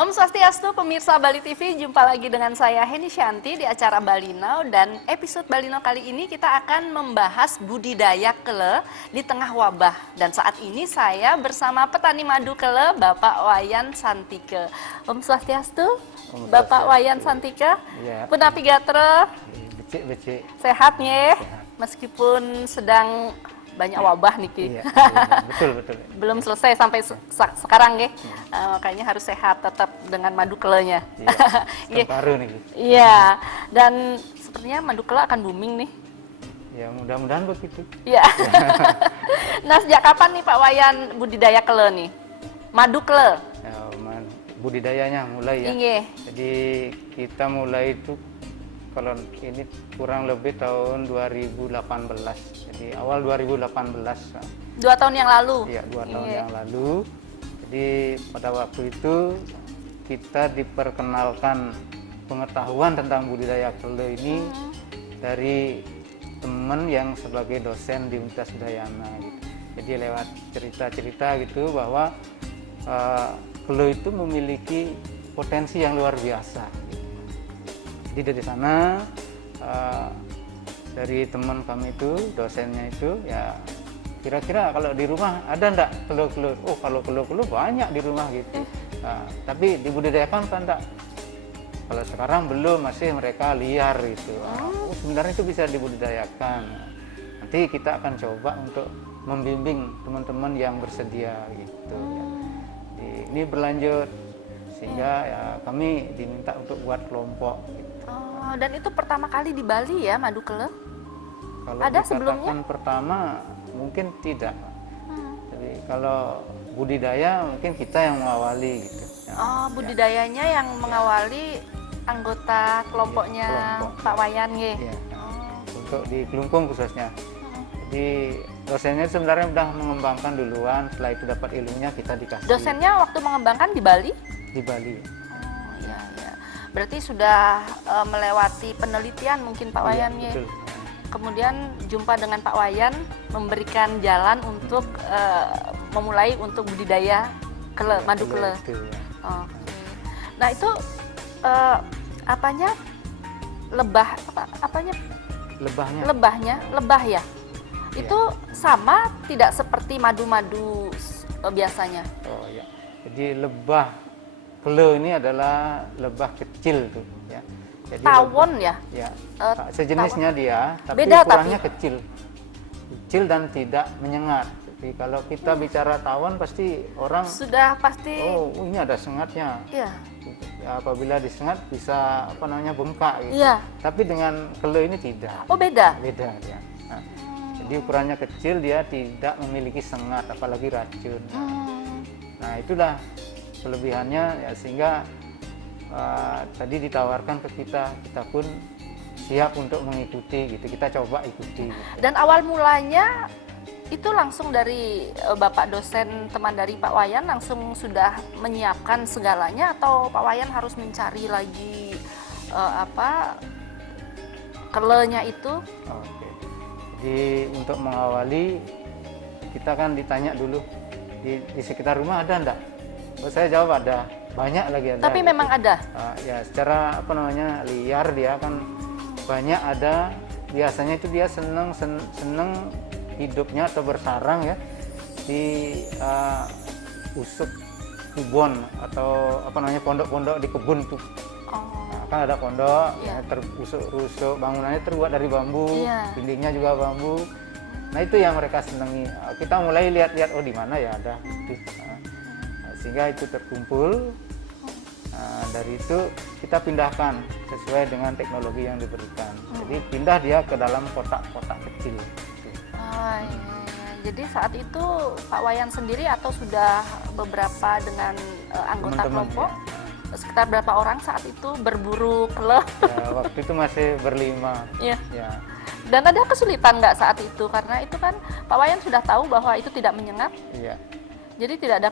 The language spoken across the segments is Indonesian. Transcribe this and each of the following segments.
Om Swastiastu, pemirsa Bali TV, jumpa lagi dengan saya Heni Shanti di acara Bali Now, dan episode Bali Now kali ini kita akan membahas budidaya kele di tengah wabah. Dan saat ini saya bersama petani madu kele, Bapak Wayan Santike. Om Swastiastu, Bapak Wayan Santike, Ya. Punapi Gatra, Becik. sehat nge, Sehat. meskipun sedang banyak wabah nih Ki. Iya, betul. Belum selesai sampai sekarang ya. Makanya harus sehat tetap dengan madu kelenya. Iya, baru nih. Iya, dan sepertinya madu kele akan booming nih. Ya, mudah-mudahan begitu. Iya. Nah, sejak kapan nih Pak Wayan budidaya kele nih? Madu kele. Ya, budidayanya mulai ya. Iya. Jadi kita mulai itu kalau ini kurang lebih tahun 2018. Jadi awal 2018. 2 tahun yang lalu. Iya, 2 tahun yang lalu. Jadi pada waktu itu kita diperkenalkan pengetahuan tentang budidaya kele ini dari teman yang sebagai dosen di Universitas Udayana gitu. Jadi lewat cerita-cerita gitu bahwa kele itu memiliki potensi yang luar biasa gitu. Jadi dari sana dari teman kami itu, dosennya itu ya, kira-kira kalau di rumah ada enggak kele-kele? Oh, kalau kele-kele banyak di rumah gitu. Nah, tapi dibudidayakan kan enggak? Kalau sekarang belum, masih mereka liar gitu. Oh, sebenarnya itu bisa dibudidayakan. Nanti kita akan coba untuk membimbing teman-teman yang bersedia gitu. Ya. Ini berlanjut sehingga ya kami diminta untuk buat kelompok. Gitu. Oh, dan itu pertama kali di Bali ya madu kele? Kalau Ada dikatakan sebelumnya? pertama mungkin tidak. Jadi kalau budidaya mungkin kita yang mengawali gitu. Ya, Oh, budidayanya yang mengawali anggota kelompoknya kelompok. Pak Wayan ya. Ya, untuk di Kelungkung khususnya. Jadi dosennya sebenarnya sudah mengembangkan duluan, setelah itu dapat ilmunya kita dikasih Dosennya waktu mengembangkan di Bali? di Bali. Oh iya iya. Berarti sudah melewati penelitian mungkin Pak Wayan ya. Betul. Kemudian jumpa dengan Pak Wayan memberikan jalan untuk memulai untuk budidaya kele, madu kele. Itu, ya. Oke. Nah itu apanya apanya Lebahnya. lebah ya. Itu sama tidak seperti madu-madu biasanya. Oh ya. Jadi lebah kele ini adalah lebah kecil tuh ya. Jadi Tawon lebah, ya. Ya. Eh, Sejenisnya dia, tapi Beda ukurannya tapi. kecil. Kecil dan tidak menyengat. Jadi kalau kita bicara tawon pasti orang Sudah pasti. oh ini ada sengatnya. Iya. Ya, apabila disengat bisa bengkak gitu. Iya. Tapi dengan kele ini tidak. Oh beda. Beda ya. Nah, jadi ukurannya kecil, dia tidak memiliki sengat apalagi racun. Nah, itulah kelebihannya ya, sehingga tadi ditawarkan ke kita pun siap untuk mengikuti gitu. Kita coba ikuti gitu. Dan awal mulanya itu langsung dari Bapak dosen teman dari Pak Wayan langsung sudah menyiapkan segalanya, atau Pak Wayan harus mencari lagi kelenya itu? Oke. Jadi untuk mengawali kita kan ditanya dulu di sekitar rumah ada enggak? Oh, saya jawab ada, banyak lagi ada. Tapi gitu. memang ada. Ya secara liar dia kan banyak ada. Biasanya itu dia seneng hidupnya atau bersarang ya di usuk kebun atau pondok-pondok di kebun tuh. Nah, kan ada pondok Iya. yang terusuk-rusuk, bangunannya terbuat dari bambu, Iya. dindingnya juga bambu. Nah itu yang mereka senangi. Kita mulai lihat-lihat, oh di mana ya ada. Gitu. Nah, sehingga itu terkumpul. Nah, dari itu kita pindahkan sesuai dengan teknologi yang diberikan. Jadi pindah dia ke dalam kotak-kotak kecil. Gitu. Oh, iya. Jadi saat itu Pak Wayan sendiri atau sudah beberapa dengan anggota Teman-teman, kelompok? ya. Sekitar berapa orang saat itu berburu kele? Ya, waktu itu masih berlima. Iya. Ya. Dan ada kesulitan nggak saat itu? Karena itu kan Pak Wayan sudah tahu bahwa itu tidak menyengat, Iya. jadi tidak ada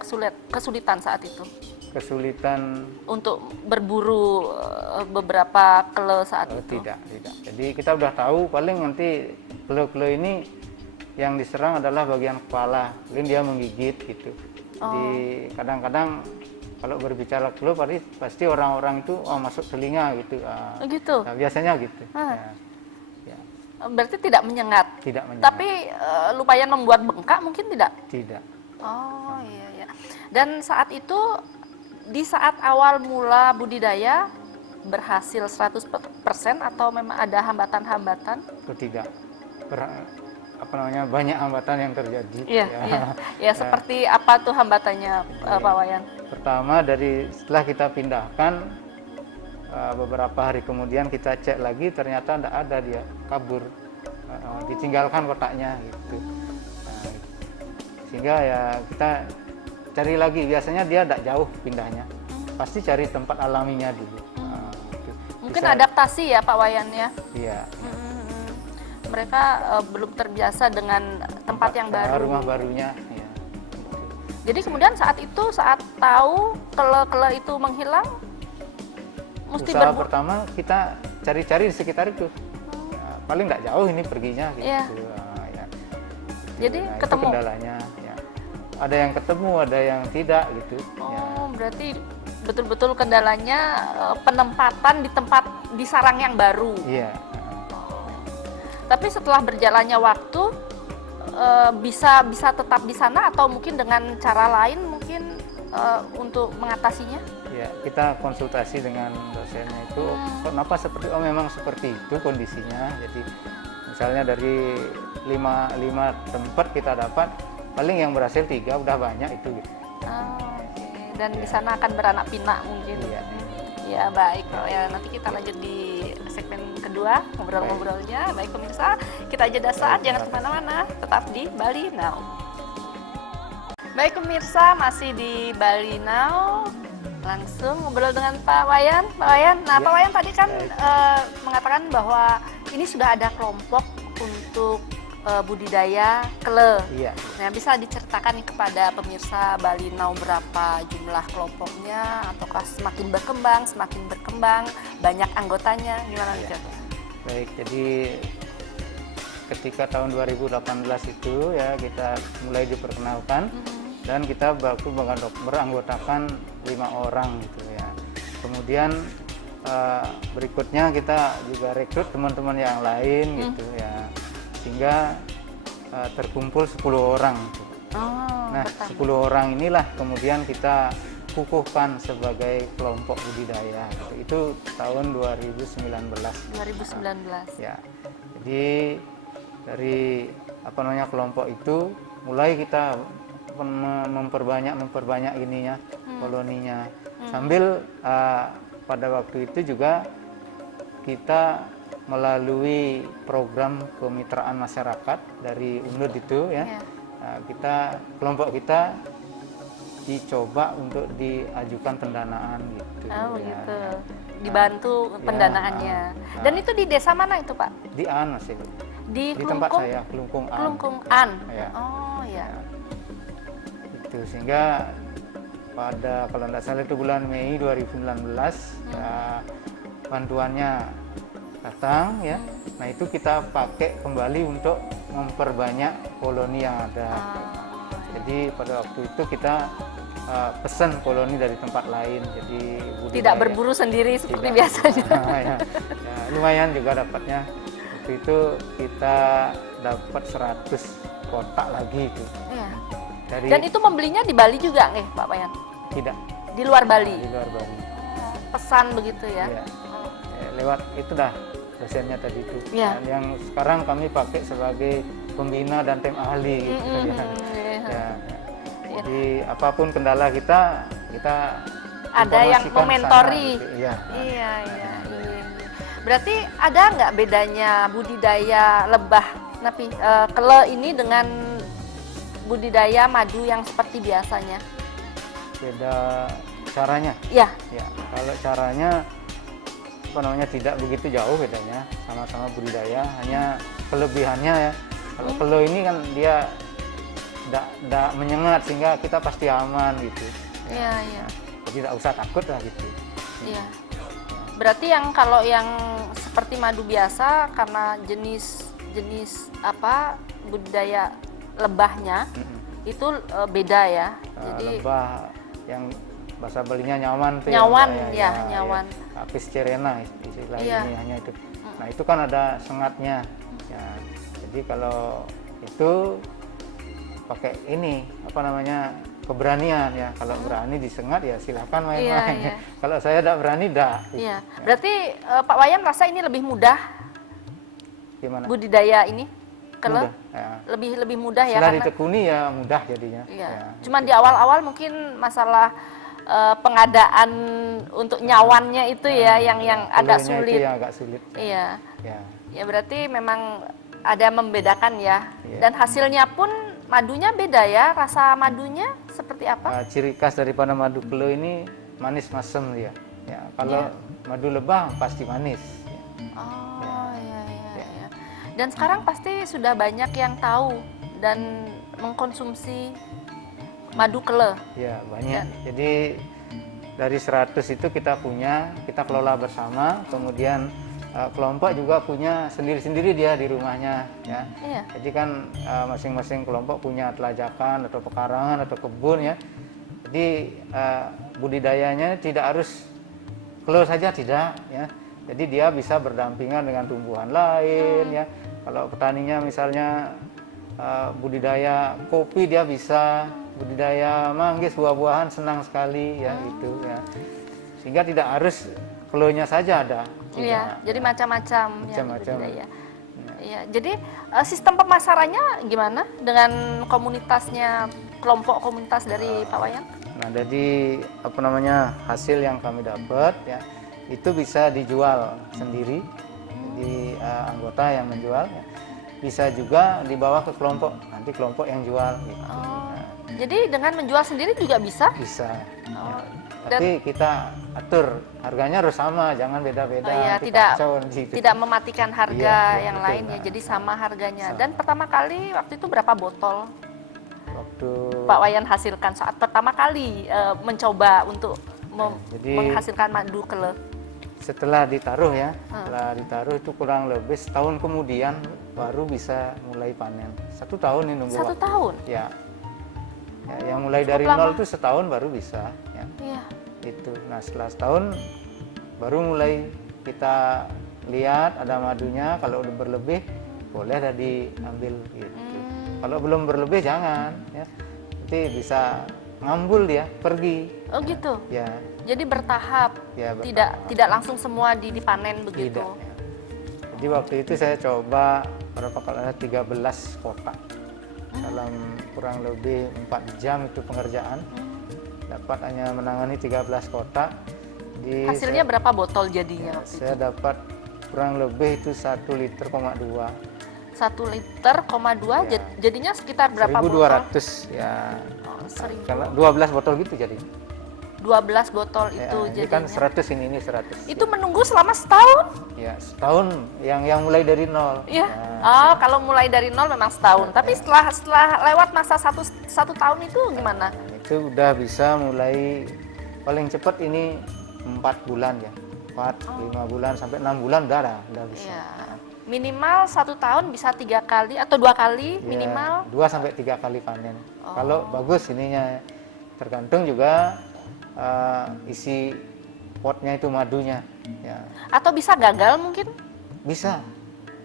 kesulitan saat itu Kesulitan untuk berburu beberapa kele saat itu. tidak. Jadi kita udah tahu paling nanti kele-kele ini yang diserang adalah bagian kepala, mungkin dia menggigit gitu. Jadi kadang-kadang kalau berbicara keluh pasti orang-orang itu masuk telinga gitu. Gitu. Nah, biasanya gitu. Ah. Ya, Berarti tidak menyengat. tidak menyengat. Tapi lumayan membuat bengkak mungkin tidak? Tidak. Oh iya ya. Dan saat itu di saat awal mula budidaya berhasil 100% atau memang ada hambatan-hambatan? Atau tidak. Banyak hambatan yang terjadi. Iya, iya. Ya, seperti apa tuh hambatannya, Pak Wayan? Pertama setelah kita pindahkan beberapa hari kemudian kita cek lagi ternyata tidak ada, dia kabur, ditinggalkan kotaknya gitu. Nah, sehingga ya kita cari lagi, biasanya dia tidak jauh pindahnya, pasti cari tempat alaminya dulu. Gitu. Mungkin adaptasi ya Pak Wayan ya? Iya. Mereka belum terbiasa dengan tempat yang baru. Rumah barunya. Ya. Jadi kemudian saat tahu kele-kele itu menghilang, mesti usaha pertama kita cari-cari di sekitar itu. Ya, paling nggak jauh ini perginya gitu. Iya. Ya. Jadi Nah, ketemu. itu kendalanya. Ya. Ada yang ketemu, ada yang tidak gitu. Ya. Berarti betul-betul kendalanya penempatan di sarang yang baru. Iya. Tapi setelah berjalannya waktu bisa tetap di sana atau mungkin dengan cara lain mungkin untuk mengatasinya? Ya, kita konsultasi dengan dosennya itu, kenapa memang seperti itu kondisinya. Jadi misalnya dari 5 tempat kita dapat, paling yang berhasil 3 udah banyak itu. Gitu. Okay. Dan di sana akan beranak pinak mungkin. Iya. Ya baik, ya nanti kita lanjut di segmen kedua ngobrol-ngobrolnya. Baik pemirsa, kita jeda saat, jangan kemana-mana, tetap di Bali Now. Baik pemirsa, masih di Bali Now. Langsung ngobrol dengan Pak Wayan. Pak Wayan, nah Pak Wayan tadi kan mengatakan bahwa ini sudah ada kelompok untuk budidaya kele. Iya. Nah, bisa diceritakan nih kepada pemirsa Bali Now berapa jumlah kelompoknya, ataukah semakin berkembang, banyak anggotanya, gimana nih? Baik, jadi ketika tahun 2018 itu ya kita mulai diperkenalkan dan kita baru beranggotakan 5 orang gitu ya. Kemudian berikutnya kita juga rekrut teman-teman yang lain gitu ya. Sehingga terkumpul 10 orang. Nah, 10 orang inilah kemudian kita kukuhkan sebagai kelompok budidaya. Itu tahun 2019. 2019. Ya. Jadi dari kelompok itu mulai kita memperbanyak ininya, koloninya. Sambil pada waktu itu juga kita melalui program kemitraan masyarakat dari UNED itu ya, kelompok kita dicoba untuk diajukan pendanaan gitu. Oh ya. gitu, dibantu pendanaannya. Dan itu di desa mana itu Pak? Di An masih. Di tempat saya, Kelungkung An. Kelungkung An. Ya. Oh ya. Itu sehingga kalau tidak salah itu bulan Mei 2019 ya, bantuannya datang ya. Nah itu kita pakai kembali untuk memperbanyak koloni yang ada. Jadi pada waktu itu kita pesan koloni dari tempat lain. Jadi tidak berburu sendiri seperti biasanya. Ya, lumayan juga dapatnya. Waktu itu kita dapat 100 kotak lagi itu. Iya. Dan itu membelinya di Bali juga nih Pak Wayan? Tidak. Di luar Bali? Di luar Bali. Pesan begitu ya? Iya. Lewat itu dah dosennya tadi itu. Ya. Yang sekarang kami pakai sebagai pembina dan tim ahli gitu. Ya. Jadi apapun kendala kita ada yang mementori. Gitu. Iya. Iya. Berarti ada nggak bedanya budidaya lebah kele ini dengan budidaya madu yang seperti biasanya? Beda caranya. Iya. Ya, kalau caranya tidak begitu jauh bedanya, sama-sama budidaya, hanya kelebihannya ya. Kalau kele ini kan dia tidak menyengat sehingga kita pasti aman gitu. Iya, iya. Jadi tidak usah takut lah gitu. Iya. Berarti kalau yang seperti madu biasa karena jenis budidaya lebahnya itu beda ya. Jadi lebah yang bahasa Balinya nyawan tuh Nyawan, ya, nyawan. Apis cerena istilah Iya. ilmiahnya itu. Nah itu kan ada sengatnya. Ya, jadi kalau itu pakai ini apa namanya keberanian ya. Kalau berani disengat ya silakan main-main. Iya. Kalau saya tidak berani dah. Iya. Berarti Pak Wayan rasa ini lebih mudah Gimana? budidaya ini kele? Mudah, ya. Lebih mudah ya Setelah karena ditekuni ya mudah jadinya. iya. Ya, Cuman di awal-awal mungkin masalah pengadaan untuk nyawannya itu ya yang agak telurnya sulit. Itu yang agak sulit. Iya. Ya. Ya berarti memang ada membedakan ya. Iya. Dan hasilnya pun madunya beda ya. Rasa madunya seperti apa? Ciri khas daripada madu kele ini manis masem dia. Ya, kalau madu lebah pasti manis. Ya. Oh iya. Dan sekarang pasti sudah banyak yang tahu dan mengkonsumsi madu kele. Ya banyak. Jadi dari 100 itu kita kelola bersama. Kemudian kelompok juga punya sendiri-sendiri dia di rumahnya. Ya. Iya. Jadi kan masing-masing kelompok punya telajakan atau pekarangan atau kebun ya. Jadi budidayanya tidak harus kele saja tidak ya. Jadi dia bisa berdampingan dengan tumbuhan lain ya. Kalau petaninya misalnya budidaya kopi dia bisa, budidaya manggis buah-buahan senang sekali ya itu ya. Sehingga tidak harus kelonya saja ada. Iya, jadi macam-macam yang Macam-macam. budidaya. Iya, jadi sistem pemasarannya gimana dengan komunitasnya, kelompok komunitas dari Pak Wayan? Nah, jadi apa namanya hasil yang kami dapat ya itu bisa dijual sendiri di anggota yang menjual ya. Bisa juga dibawa ke kelompok, nanti kelompok yang jual gitu. Oh, Nah, jadi dengan menjual sendiri juga bisa? bisa. Oh, Ya. Tapi kita atur harganya harus sama, jangan beda-beda. Oh iya, nanti tidak kacau nanti gitu. tidak mematikan harga Iya, yang betul, lain ya, nah. jadi sama harganya. Sama. Dan pertama kali waktu itu berapa botol Waktu Pak Wayan hasilkan saat pertama kali mencoba untuk Jadi- menghasilkan madu kele? setelah ditaruh ya, setelah ditaruh itu kurang lebih setahun kemudian baru bisa mulai panen. 1 tahun ini nunggu 1 waktu. tahun? Ya. Ya, yang mulai Cukup dari lama. nol itu setahun baru bisa. Ya. Iya. Itu. Nah setelah setahun baru mulai kita lihat ada madunya. Kalau udah berlebih boleh ada diambil gitu. Kalau belum berlebih jangan. Ya. Nanti bisa ngambul dia pergi. Oh gitu. Ya. Jadi bertahap, Ya, tidak langsung semua dipanen begitu. Tidak. Ya. Jadi waktu itu saya coba berapa kali 13 kotak dalam kurang lebih 4 jam itu pengerjaan. Dapat hanya menangani 13 kotak. Hasilnya berapa botol jadinya waktu Saya itu? dapat kurang lebih itu 1,2 liter. 1 liter, 2 Ya. jadinya sekitar berapa botol? 1.200 ya. Oh, 1000. Kalau 12 botol gitu jadi. 12 botol Ya, itu ini kan jadinya. 100 ini 100. Itu menunggu selama setahun? Ya, setahun yang mulai dari nol. Iya. Ya. Oh, kalau mulai dari nol memang setahun. Tapi setelah lewat masa satu tahun itu gimana? Itu udah bisa mulai paling cepat ini 4 bulan ya. 4, 5 bulan sampai 6 bulan udah bisa. Iya. Minimal 1 tahun bisa 3 kali atau 2 kali Ya, minimal. 2 sampai 3 kali panen. Oh. Kalau bagus ininya tergantung juga isi potnya itu madunya. Ya, Atau bisa gagal mungkin? bisa.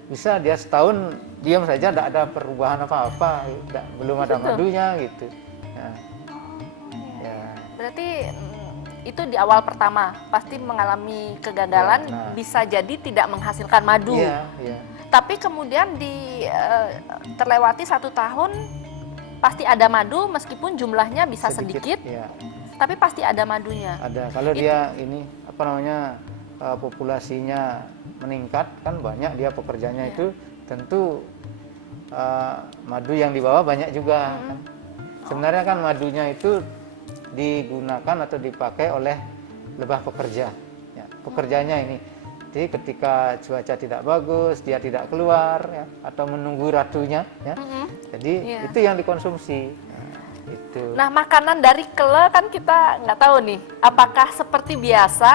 Bisa dia setahun diam saja tidak ada perubahan apa-apa, belum ada Gitu? madunya gitu. Ya. Ya. Berarti itu di awal pertama pasti mengalami kegagalan, Ya, nah. bisa jadi tidak menghasilkan madu. Iya, iya. Tapi kemudian terlewati 1 tahun pasti ada madu meskipun jumlahnya bisa sedikit, Ya, tapi pasti ada madunya. ada. Kalau dia ini apa namanya populasinya meningkat kan banyak dia pekerjanya Iya. itu tentu madu yang dibawa banyak juga. Kan. Sebenarnya kan madunya itu digunakan atau dipakai oleh lebah pekerja. Ya, pekerjanya ini. Jadi ketika cuaca tidak bagus, dia tidak keluar ya, atau menunggu ratunya ya. Jadi Iya. itu yang dikonsumsi. Itu. Nah, makanan dari kele kan kita nggak tahu nih, apakah seperti biasa,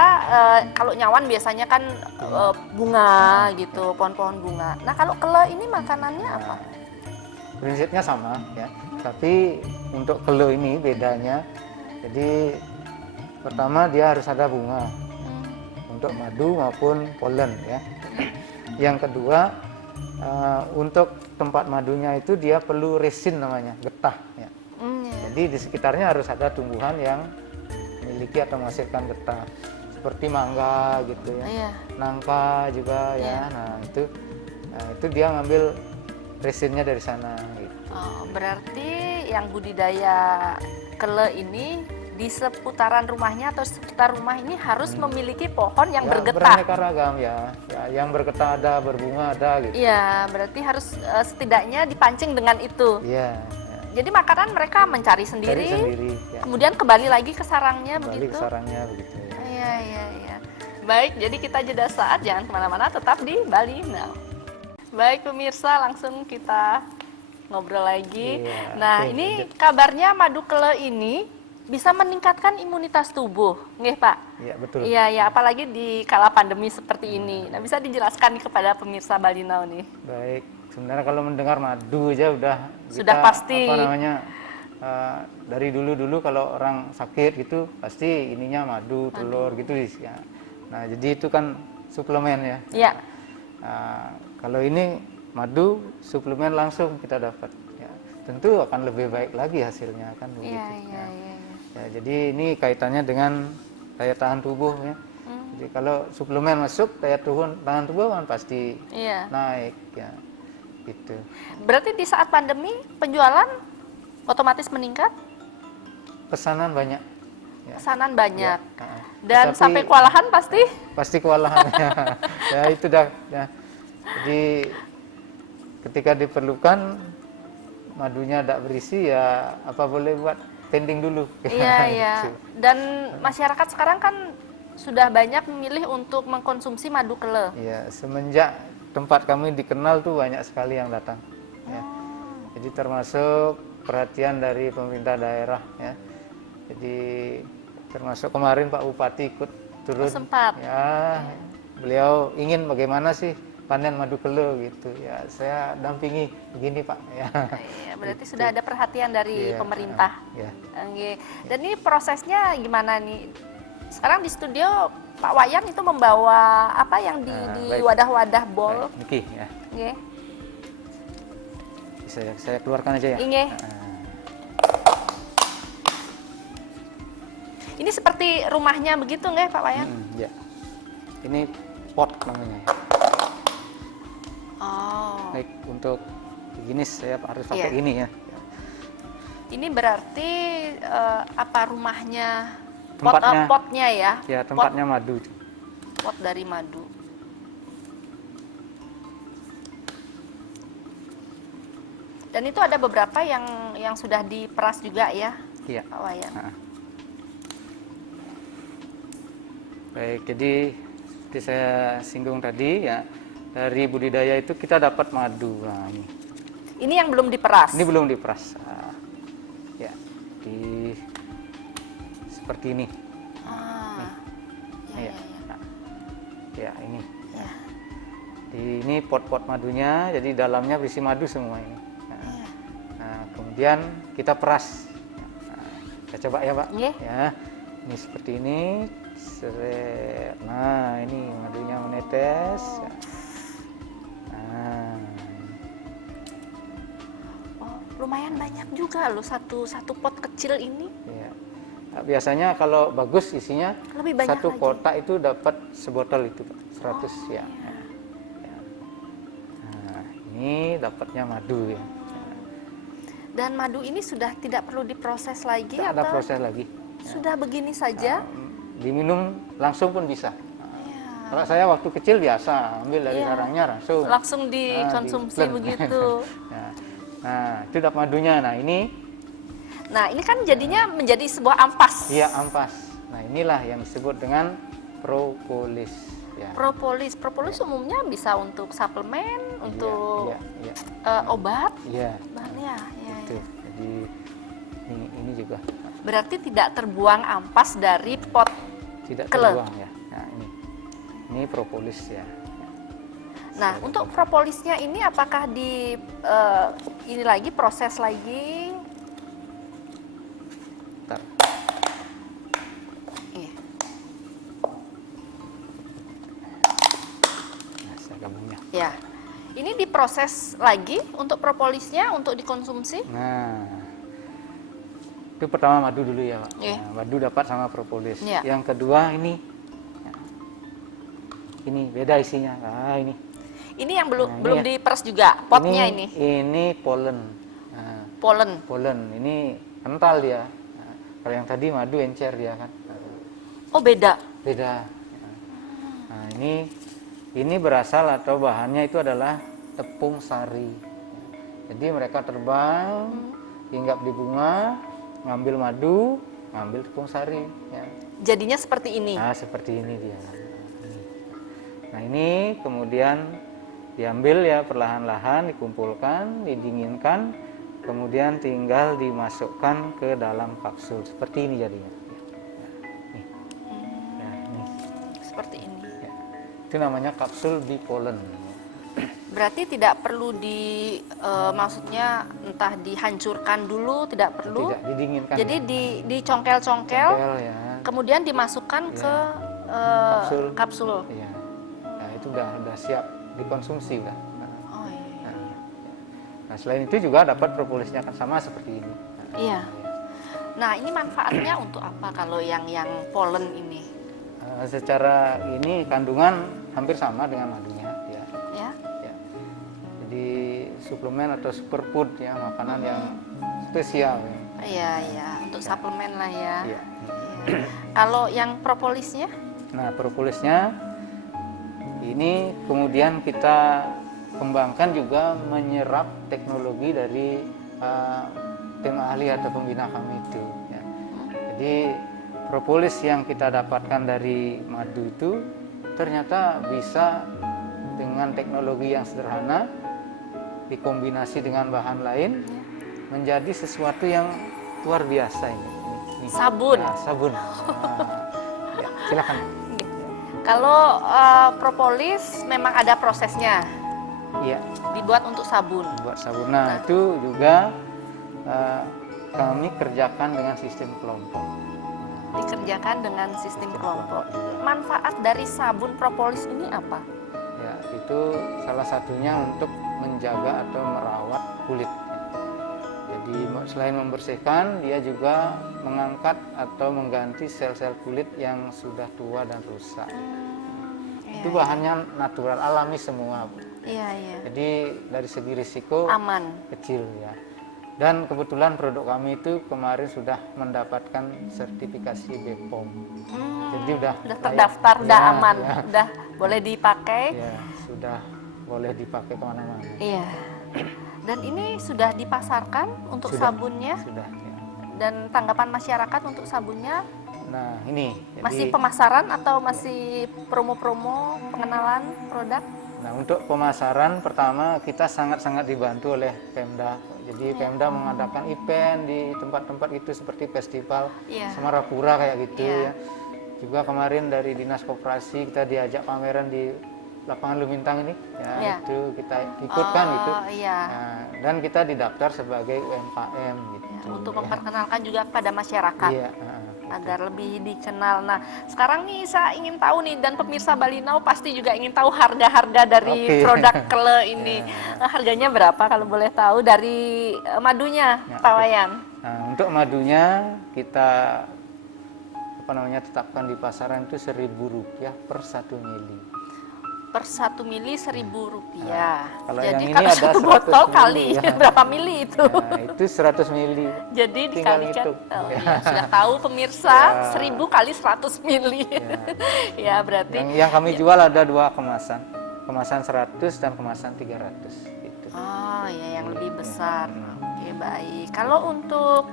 kalau nyawan biasanya kan bunga gitu, pohon-pohon bunga. Nah, kalau kele ini makanannya apa? Prinsipnya sama ya, tapi untuk kele ini bedanya, jadi Pertama dia harus ada bunga untuk madu maupun polen ya. Yang kedua untuk tempat madunya itu dia perlu resin namanya, getah ya. Jadi di sekitarnya harus ada tumbuhan yang memiliki atau menghasilkan getah seperti mangga gitu ya, nangka juga ya. Nah itu dia ngambil resinnya dari sana. Gitu. Oh, berarti yang budidaya kele ini di seputaran rumahnya atau sekitar rumah ini harus memiliki pohon yang Ya, bergetah. beraneka ragam ya, yang bergetah ada, berbunga ada gitu. Iya, berarti harus setidaknya dipancing dengan itu. Iya. Jadi makanan mereka mencari sendiri, Cari sendiri. Ya. kemudian kembali lagi ke sarangnya Kembali begitu. ke sarangnya begitu. Ya. Iya, iya, iya. Baik, jadi kita jeda saat, jangan kemana-mana, tetap di Bali Now. Baik pemirsa, langsung kita ngobrol lagi. Iya, Nah, oke, ini lanjut. kabarnya madu kele ini bisa meningkatkan imunitas tubuh, nggih Pak? Iya betul. Iya, ya, apalagi di kala pandemi seperti ini. Nah, bisa dijelaskan nih kepada pemirsa Bali Now nih. Baik, sebenarnya kalau mendengar madu aja Sudah kita, pasti. apa namanya dari dulu kalau orang sakit gitu pasti ininya madu, telur gitu ya. Nah jadi itu kan suplemen ya. Iya. Kalau ini madu suplemen langsung kita dapat. Ya, tentu akan lebih baik lagi hasilnya kan begitu. Iya, iya, Ya. iya. Ya, jadi ini kaitannya dengan daya tahan tubuh ya. Jadi kalau suplemen masuk daya tahan tubuh kan pasti Iya. naik ya. Gitu. Berarti di saat pandemi penjualan otomatis meningkat, Pesanan banyak. Ya. pesanan banyak. Ya, Dan Tapi sampai kewalahan pasti. pasti kewalahan ya. Ya itu dah ya. Jadi ketika diperlukan madunya tidak berisi ya apa boleh buat pending dulu. Iya, iya. Gitu. Dan masyarakat sekarang kan sudah banyak memilih untuk mengkonsumsi madu kele. Ya, semenjak tempat kami dikenal tuh banyak sekali yang datang. Ya. Jadi termasuk perhatian dari pemerintah daerah ya. Jadi termasuk kemarin Pak Bupati ikut turun. Sempat. Ya, beliau ingin bagaimana sih panen madu kele gitu. Ya, saya dampingi begini Pak. Ya. Iya, berarti sudah ada perhatian dari Iya, pemerintah. Ya. Oke. Dan ini prosesnya gimana nih? Sekarang di studio Pak Wayan itu membawa apa yang di baik. wadah-wadah bol. Baik, Niki ya. Nggih. Bisa saya keluarkan aja ya. Nggih. Ini seperti rumahnya begitu nggih Pak Wayan? Ya. Ini pot namanya. Oh. Baik, untuk begini saya harus pakai Iya. ini ya. Ini berarti apa rumahnya? Tempatnya. Potnya ya? Ya, tempatnya madu. Pot dari madu. Dan itu ada beberapa yang sudah diperas juga ya, Iya. Pak Wayan. Nah. Baik, jadi seperti saya singgung tadi ya, dari budidaya itu kita dapat madu. Nah, Ini yang belum diperas. ini belum diperas. Ya, seperti ini. Ah, Ya, ya, ya. Nah, ya ini. Ya. Ini pot-pot madunya, jadi dalamnya berisi madu semua ini. Nah, kemudian kita peras. Nah, kita coba ya Pak. Nggih. Ya, ini seperti ini. Seret. Nah, ini madunya menetes. Nah, Oh, lumayan banyak juga loh satu pot kecil ini. ya. Nah, biasanya kalau bagus isinya Lebih banyak satu lagi. kotak itu dapat sebotol itu Pak, 100 ya. Ya. Nah, ini dapatnya madu ya. Dan madu ini sudah tidak perlu diproses lagi Tidak ada atau proses lagi. sudah begini saja? Diminum langsung pun bisa. Ya. Kalau saya waktu kecil biasa ambil dari Iya. sarangnya langsung. Langsung dikonsumsi di-blend. begitu. Nah, itu dapat madunya. Nah, ini Nah, ini kan jadinya menjadi sebuah ampas. dia ampas. Nah, inilah yang disebut dengan propolis. Ya. Propolis umumnya bisa untuk suplemen, untuk Iya, obat. iya. Bahan ya, ya, Itu. ya. Jadi ini juga Berarti tidak terbuang ampas dari pot. tidak Kele. terbuang ya. Nah, ini propolis ya. Nah, untuk propolisnya ini apakah ini lagi proses lagi? Bentar. gabungnya. Ya. Ini diproses lagi untuk propolisnya untuk dikonsumsi? Nah, itu pertama madu dulu ya, Pak. Iya. Nah, madu dapat sama propolis. Iya. Yang kedua ini beda isinya. Nah, ini. Ini yang belum Nah, belum ini diperes juga potnya ini. Ini polen. Nah, Polen. polen ini kental dia. Nah, kalau yang tadi madu encer dia kan. Oh, beda. Beda. Nah, ini berasal atau bahannya itu adalah tepung sari. Jadi mereka terbang, hinggap di bunga, ngambil madu, ngambil tepung sari. Ya. Jadinya seperti ini. Nah, seperti ini dia. Nah, ini kemudian diambil ya perlahan-lahan, dikumpulkan, didinginkan, kemudian tinggal dimasukkan ke dalam kapsul. Seperti ini jadinya. Nih. Ya, nih. Seperti ini. Itu namanya kapsul bipolen. Berarti tidak perlu maksudnya entah dihancurkan dulu, tidak perlu. Tidak didinginkan. Jadi ya. dicongkel-congkel, Congkel, ya. kemudian dimasukkan Ya. ke kapsul. Iya. Nah, itu udah siap dikonsumsi udah. Oh iya. Nah, selain itu juga dapat propolisnya kan sama seperti ini. Nah, Iya. Nah, ini manfaatnya untuk apa kalau yang polen ini? Secara ini kandungan hampir sama dengan madunya ya. Ya. Ya. Jadi suplemen atau superfood ya, makanan yang spesial ya. Iya, iya, untuk suplemen lah ya. Iya. Iya. Kalau yang propolisnya? Nah, propolisnya ini kemudian kita kembangkan juga menyerap teknologi dari tim ahli atau pembina kami itu. Ya. Jadi propolis yang kita dapatkan dari madu itu ternyata bisa dengan teknologi yang sederhana dikombinasi dengan bahan lain menjadi sesuatu yang luar biasa ini. Sabun. Nah, sabun. Nah, ya, silakan. Kalau propolis memang ada prosesnya, Iya, dibuat untuk sabun. buat sabun. Nah, itu juga kami kerjakan dengan sistem kelompok. Dikerjakan dengan sistem kelompok. Manfaat dari sabun propolis ini apa? Ya, itu salah satunya untuk menjaga atau merawat kulit. Jadi selain membersihkan, dia juga mengangkat atau mengganti sel-sel kulit yang sudah tua dan rusak. Itu bahannya natural, alami semua, Bu. Iya, iya. Jadi dari segi risiko Aman. kecil ya. Dan kebetulan produk kami itu kemarin sudah mendapatkan sertifikasi BPOM. Jadi udah terdaftar, layak. udah Ya, aman, ya. udah boleh dipakai. Ya, sudah boleh dipakai kemana-mana. Iya. Dan ini sudah dipasarkan untuk Sudah. sabunnya, Sudah. Ya. dan tanggapan masyarakat untuk sabunnya Nah ini. masih pemasaran atau masih promo-promo pengenalan produk? Nah untuk pemasaran pertama kita sangat-sangat dibantu oleh Pemda. Jadi Pemda mengadakan event di tempat-tempat itu seperti festival Iya. Semarapura kayak gitu Iya. ya. Juga kemarin dari Dinas Koperasi kita diajak pameran di lapangan Lumintang ini, ya Iya. itu kita ikutkan gitu. Iya. Nah, dan kita didaftar sebagai UMKM gitu. Ya, untuk memperkenalkan juga kepada masyarakat. Iya. Agar lebih dikenal. Nah, sekarang nih saya ingin tahu nih, dan pemirsa Bali Now pasti juga ingin tahu harga-harga dari Oke. produk Kele ini. Ya. Harganya berapa kalau boleh tahu dari madunya, Ya, Pak oke. Wayan? Nah, untuk madunya kita tetapkan di pasaran itu Rp1.000 per 1 mili. Per 1 mili Rp1.000. Kalau Jadi yang ini kalau ada 1 100 botol mili, kali ya. berapa mili itu? Nah, itu 100 mili. Jadi Tinggal dikalikan. hitung. Oh, Ya. iya, sudah tahu pemirsa, Ya. 1000 kali 100 mili. Ya, berarti Yang kami jual ada 2 kemasan. Kemasan 100 dan kemasan 300 gitu. oh ya, yang lebih besar. Hmm. Oke, baik. Kalau untuk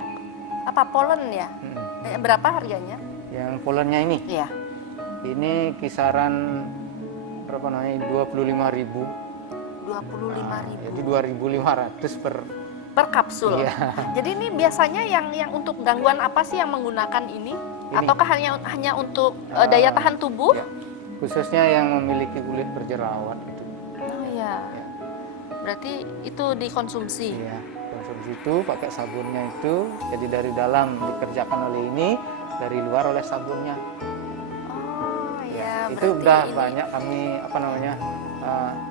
apa polen ya? Mm. Berapa harganya? Yang polennya ini, Iya. ini kisaran berapa namanya? 25.000. 25.000 Jadi 2.500 per kapsul. Iya. Jadi ini biasanya yang untuk gangguan apa sih yang menggunakan ini? Ataukah hanya untuk daya tahan tubuh? Ya, khususnya yang memiliki kulit berjerawat itu. Oh iya. Ya. Berarti itu dikonsumsi. Iya, konsumsi itu pakai sabunnya itu. Jadi dari dalam dikerjakan oleh ini, dari luar oleh sabunnya. Oh iya. Itu berarti udah ini- banyak kami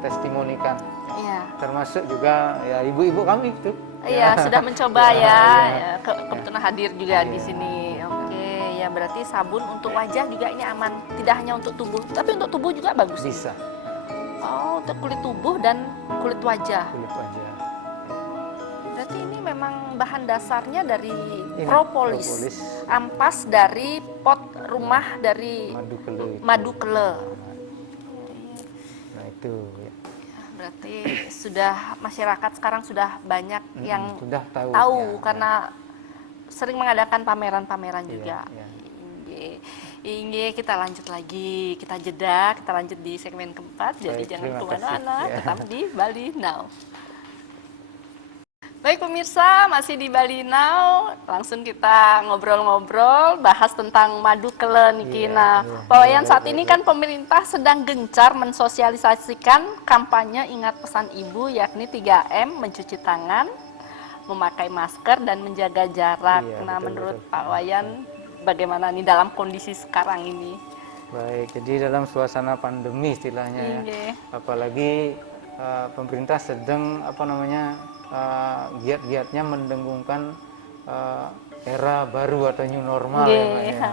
testimonikan. Iya. Termasuk juga ya ibu-ibu kami itu. Iya, sudah mencoba Ya, ya. ya. Kebetulan hadir juga di Iya. sini. Oke, ya berarti sabun untuk wajah juga ini aman. Tidak hanya untuk tubuh, tapi untuk tubuh juga bagus. Bisa Oh, untuk kulit tubuh dan kulit wajah. kulit wajah. Berarti ini memang bahan dasarnya dari Ini, propolis. propolis. Ampas dari pot rumah dari Madu kele itu. madu kele. Nah itu ya. Berarti sudah masyarakat sekarang sudah banyak yang sudah tahu, tahu ya, karena sering mengadakan pameran-pameran Iya, juga. iya. Inge, kita lanjut lagi, kita jeda, kita lanjut di segmen keempat. Jadi Baik, jangan terima kemana-mana, kasih. Ya. tetap di Bali Now. Baik pemirsa, masih di Bali Now. Langsung kita ngobrol-ngobrol, bahas tentang madu kele niki. Iya, Nah, iya. Pak Wayan, Baik, saat baik, ini baik. kan pemerintah sedang gencar mensosialisasikan kampanye ingat pesan ibu, yakni 3M, mencuci tangan, memakai masker, dan menjaga jarak. Iya, Nah, betul, menurut betul. Pak Wayan, bagaimana nih dalam kondisi sekarang ini? Baik, jadi dalam suasana pandemi istilahnya ya. Iya. Apalagi pemerintah sedang giat-giatnya mendengungkan era baru atau new normal ya, Mbak, Iya. ya.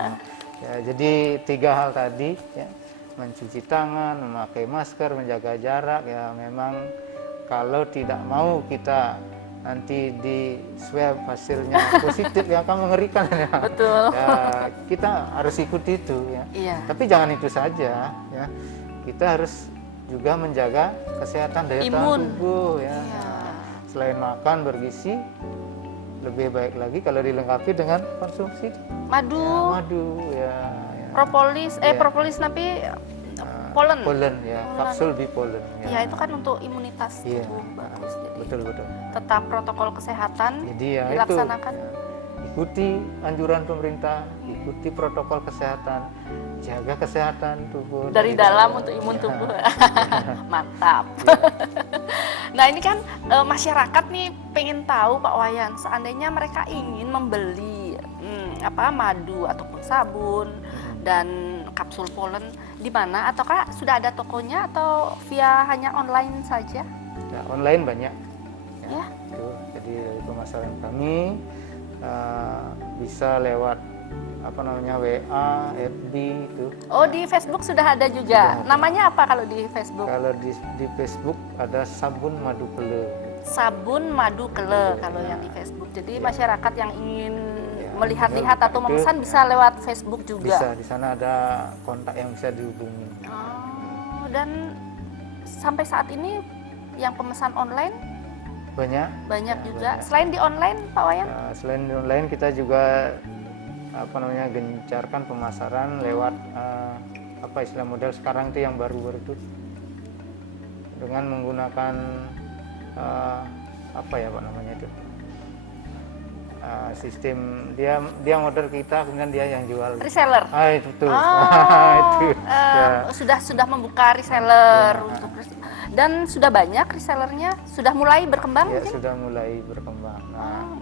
Ya, jadi 3 hal tadi ya, mencuci tangan, memakai masker, menjaga jarak ya memang kalau tidak mau kita nanti di swab hasilnya positif yang akan mengerikan ya. Betul. Ya, kita harus ikuti itu ya. Iya. Tapi jangan itu saja ya. Kita harus juga menjaga kesehatan daya tahan Imun. tubuh ya. Iya. Selain makan bergizi, lebih baik lagi kalau dilengkapi dengan konsumsi Madu, madu ya. Ya. propolis, Iya. propolis tapi polen. Polen ya, kapsul bipolen Ya itu kan untuk imunitas Iya. tubuh bagus. Jadi Betul. tetap protokol kesehatan Jadi ya dilaksanakan. itu. Ya. Ikuti anjuran pemerintah, ikuti protokol kesehatan, jaga kesehatan tubuh Dari dalam untuk imun Ya. tubuh. Mantap. Nah ini kan masyarakat nih pengen tahu Pak Wayan, seandainya mereka ingin membeli madu ataupun sabun dan kapsul polen di mana, ataukah sudah ada tokonya atau via hanya online saja? Ya, online banyak. Ya. Itu. Jadi dari pemasaran kami bisa lewat WA, FB itu. Oh di Facebook sudah ada juga. Namanya apa kalau di Facebook? Kalau di Facebook ada sabun madu kele. Sabun madu kele kalau Ya. yang di Facebook. Jadi Ya. masyarakat yang ingin Ya, melihat-lihat betul. atau Itu, memesan bisa lewat Facebook Bisa, juga. di sana ada kontak yang bisa dihubungi. Oh, dan sampai saat ini yang pemesan online Banyak. banyak Ya, juga. banyak. Selain di online, Pak Wayan? Ya, selain di online kita juga gencarkan pemasaran lewat istilah model sekarang itu yang baru-baru itu dengan menggunakan sistem dia model kita kemudian dia yang jual. Reseller. Itu tuh. Oh, Itu. Ya. sudah membuka reseller Ya. untuk dan sudah banyak resellernya, sudah mulai berkembang Ya, mungkin? sudah mulai berkembang. Nah, Oh.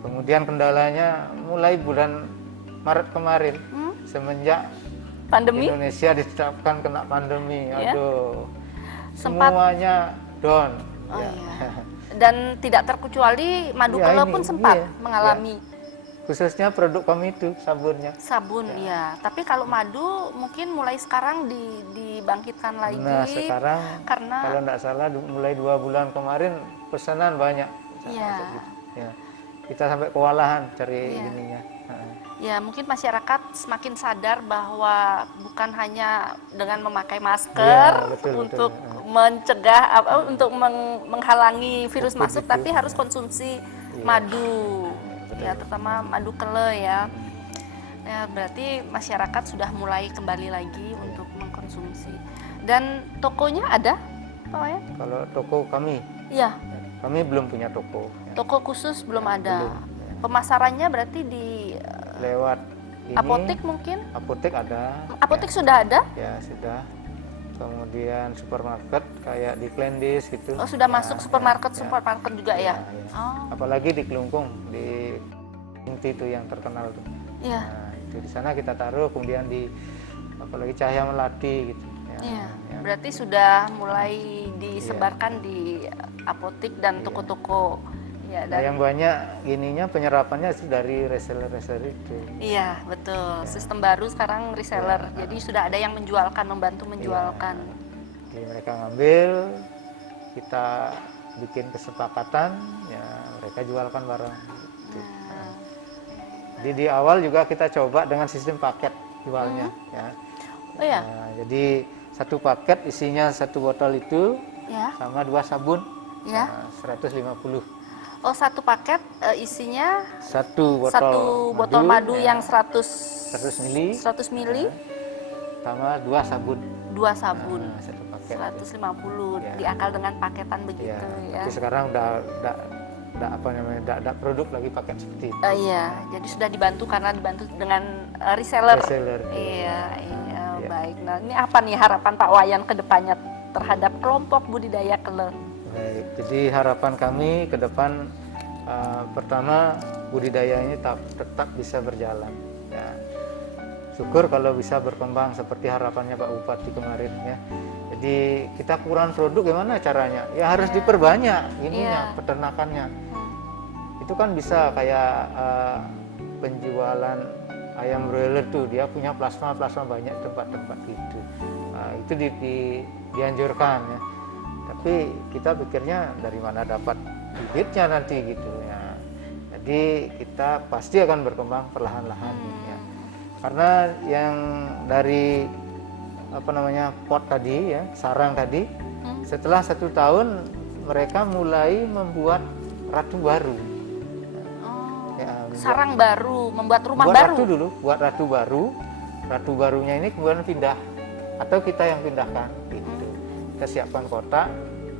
kemudian kendalanya mulai bulan Maret kemarin semenjak Pandemi Indonesia ditetapkan kena pandemi. Ya. Aduh. Sempat- Semuanya down. Oh Ya. iya. Dan tidak terkecuali madu Ya, kele ini, pun sempat iya. mengalami Khususnya produk kami itu sabunnya. sabun ya. Tapi kalau madu mungkin mulai sekarang dibangkitkan lagi. Nah, sekarang karena kalau tidak salah mulai 2 bulan kemarin pesanan banyak. Iya. Ya. Kita sampai kewalahan cari Iya. ininya. ya mungkin masyarakat semakin sadar bahwa bukan hanya dengan memakai masker Iya, betul, untuk betul. mencegah untuk menghalangi virus Betul, masuk, betul. tapi harus konsumsi Iya. madu. Betul. Ya, terutama madu kele ya. Ya, berarti masyarakat sudah mulai kembali lagi untuk mengkonsumsi. Dan tokonya ada, Pak Wayan? Kalau toko kami belum punya toko. Ya. Toko khusus belum ada. belum, ya. Pemasarannya berarti di Lewat ini, apotek mungkin? apotek ada. Apotek sudah ada? Ya sudah. Kemudian supermarket kayak di Klendis gitu. Oh, sudah Ya, masuk ya, supermarket ya. supermarket juga ya? Ya. Oh, Apalagi di Kelungkung, di Inti itu yang terkenal tuh. iya. Nah, itu di sana kita taruh, kemudian di apalagi Cahaya Melati gitu. Iya, ya. berarti sudah mulai disebarkan di apotik dan toko-toko. Ya, Nah, yang banyak ininya penyerapannya itu dari reseller-reseller itu. Iya, betul. Sistem baru sekarang reseller. Jadi sudah ada yang menjualkan, membantu menjualkan. Jadi mereka ngambil, kita bikin kesepakatan, ya mereka jualkan barang. Gitu. Nah, Jadi di awal juga kita coba dengan sistem paket jualnya. Ya. oh ya, Nah, jadi satu paket isinya satu botol itu ya, sama 2 sabun, ya. 150. Oh, satu paket isinya Satu satu botol madu ya, yang 100 100 mili 100 mili, sama 2 sabun. 2 sabun. Nah, satu paket. 150 Ya. diakal dengan paketan begitu ya. Tapi sekarang udah apa namanya, udah produk lagi paket seperti itu. Iya, jadi sudah dibantu karena dibantu dengan reseller. Reseller. Iya, baik. Nah, ini apa nih harapan Pak Wayan ke depannya terhadap kelompok budidaya kele? Baik, jadi harapan kami ke depan pertama budidaya ini tetap bisa berjalan. Ya. Syukur kalau bisa berkembang seperti harapannya Pak Bupati kemarin ya. Jadi kita kurang produk gimana caranya? Ya harus diperbanyak ininya, peternakannya. Itu kan bisa kayak penjualan ayam broiler tuh, dia punya plasma banyak tempat-tempat gitu. Nah, itu dianjurkan ya. Tapi kita pikirnya dari mana dapat bibitnya nanti gitu ya. Jadi kita pasti akan berkembang perlahan-lahan ya. Karena yang dari apa namanya pot tadi ya, sarang tadi, setelah 1 tahun mereka mulai membuat ratu baru. Ya, Sarang baru, membuat rumah buat baru. ratu dulu, buat ratu baru. Ratu barunya ini kemudian pindah atau kita yang pindahkan gitu. Kita siapkan kotak,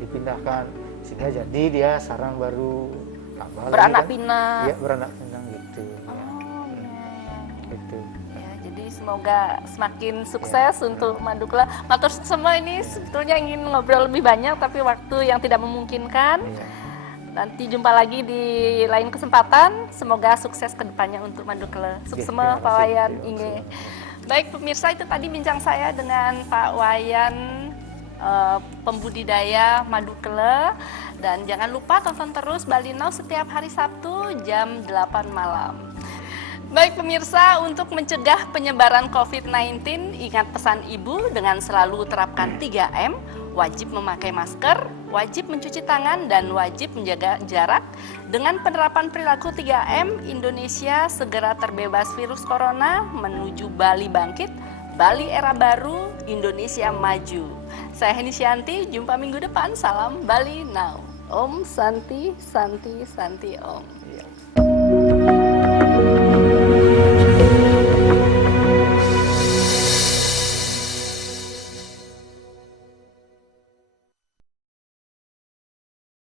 dipindahkan sehingga jadi dia sarang baru. Beranak pinak. Iya, beranak pinak gitu. Gitu. Ya, jadi semoga semakin sukses untuk Madukla. Matur semua ini sebetulnya ingin ngobrol lebih banyak tapi waktu yang tidak memungkinkan. Iya. Nanti jumpa lagi di lain kesempatan. Semoga sukses ke depannya untuk Madukla. Sukses semua Pak Wayan Inge. Baik pemirsa, itu tadi bincang saya dengan Pak Wayan, pembudidaya madu kele. Dan jangan lupa tonton terus Bali Now setiap hari Sabtu jam 8 malam. Baik pemirsa, untuk mencegah penyebaran COVID-19, ingat pesan ibu dengan selalu terapkan 3M, wajib memakai masker, wajib mencuci tangan, dan wajib menjaga jarak. Dengan penerapan perilaku 3M, Indonesia segera terbebas virus corona menuju Bali bangkit, Bali era baru, Indonesia maju. Saya Heni Syanti, jumpa minggu depan. Salam Bali Now. Om Santi, Santi, Santi Om. Iya.